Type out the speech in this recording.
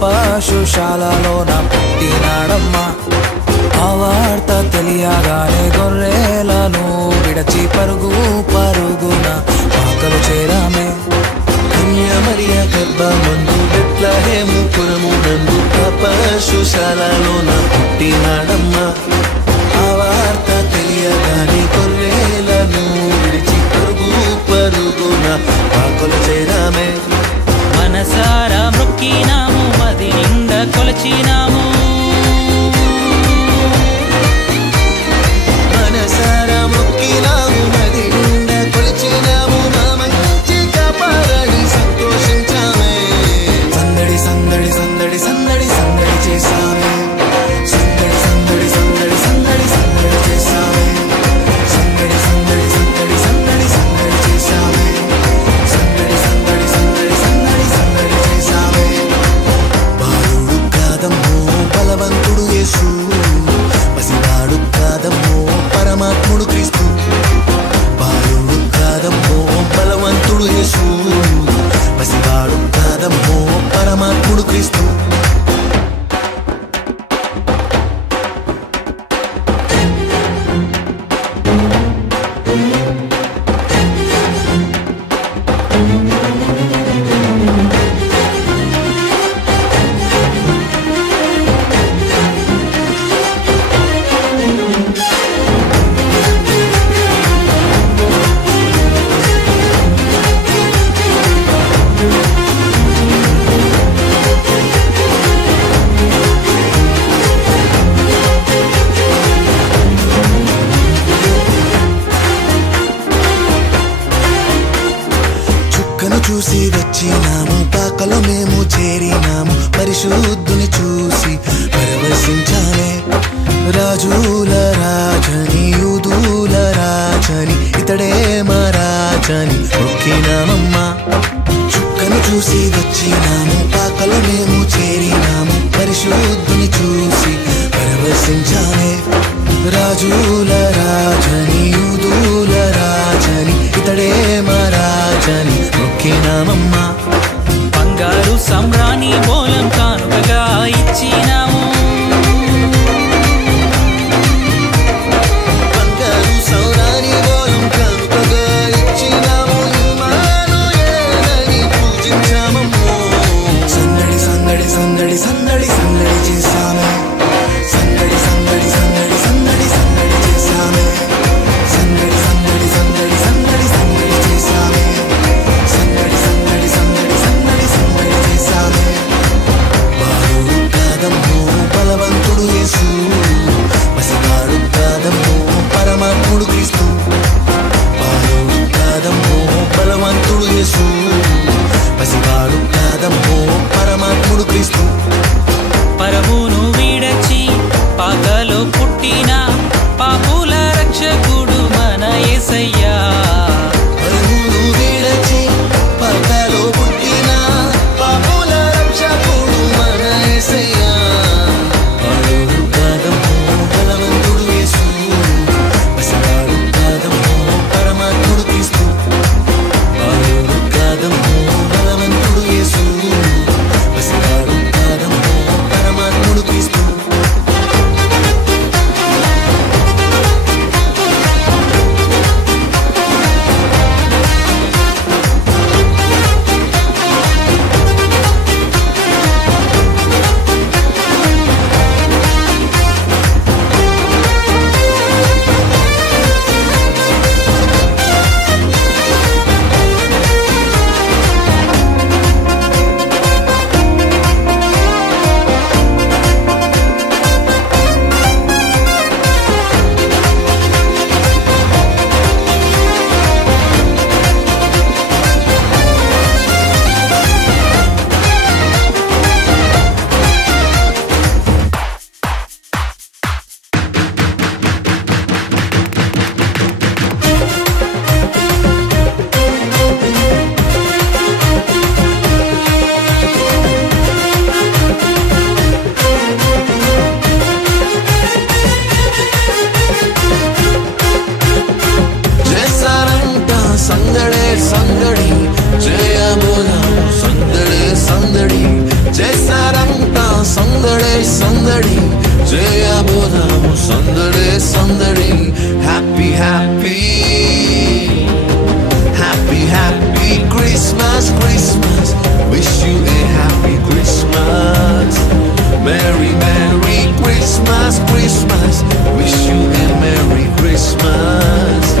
పశుశాలలోన పుట్టినాడమ్మా. ఆ వార్త తెలియగానే గొర్రెలను విడచి పరుగు పరుగున పాకలు చేరామే. కన్యామరియా గర్భమందు బెత్లెహేము పురమునందు పశుశాలలోన పుట్టినాడమ్మా. ఆ వార్త తెలియగానే గొర్రెలను విడిచి పరుగు పరుగున పాకలు చేరామే. మనసారా మొక్కినాము, మది నిండా కొలచినాము. మనసారా మొక్కినాము, మది నిండా కొలచినాము. మా మంచి కాపాడని సంతోషించామే. సందడి సందడి సందడి సందడి సందడి చేసామే. సందడి సందడి సందడి సందడి సందడి చేసామే. సందడి సందడి సందడి సందడి సందడి చేసామే. సందడి సందడి సందడి సందడి సందడి చేసామే. బాలుడు కాదమ్మో బలవంతుడు యేసు, పసివాడు కాదమ్మో పరమాత్ముడు క్రీస్తు. బాలుడు కాదమ్మో బలవంతుడు యేసు, పసివాడు కాదమ్మో పరమాత్ముడు క్రీస్తు. చూసి వచ్చినాము, పాకలో మేము చేరినాము. పరిశుద్ధుని చూసి పరవశించాలే. రాజుల రాజని యూదుల రాజని ఇతడే మా రాజని మొక్కినామమ్మా. చుక్కను చూసి వచ్చినాము, పాకలో మేము చేరినాము. పరిశుద్ధుని చూసి పరవశించాలే. రాజుల రాజని యూదుల రాజని మొక్కినామమ్మా. బంగారు సంబ్రాణి బోలం కానుకగా ఇచ్చినాము. బంగారు సౌరాని బోలం కానుకగా ఇచ్చినాము. ఇమ్మానుయేలని పూజించామమ్మో. సందడి సందడి సందడి సందడి సందడి చేశామే. సందడి సందడి సందడి సందడి సందడి చేశామే. సందడి సందడి సందడి సందడి సందడి చేశామే. సందడి సందడి సందడి సందడి సందడి చేశామే. బాలుడు కాదమ్మో బలవంతుడు యేసు, పసివాడు కాదమ్మో పరమాత్ముడు క్రీస్తు. బాలుడు కాదమ్మో బలవంతుడు యేసు, పసివాడు కాదమ్మో పరమాత్ముడు క్రీస్తు. పరమును విడచి పాకలో పుట్టిన పాపుల రక్షకుడు మన యేసయ్యా. పరమును విడచి పాకలో పుట్టిన పాపుల రక్షకుడు మన యేసయ్యా. బాలుడు కాదమ్మో బలవంతుడు యేసు, పసివాడు కాదమ్మో పరమాత్ముడు క్రీస్తు. బాలుడు కాదమ్మో బలవంతుడు యేసు, పసివాడు కాదమ్మో పరమాత్ముడు క్రీస్తు. చేశారంట సందడే సందడి చేయబోదాం సందడే సందడి. చేశారంట సందడే సందడి చేయబోదాము సందడే సందడి. Happy happy happy happy Christmas Christmas. Wish you a happy Christmas. Merry merry Christmas Christmas. Wish you a merry Christmas.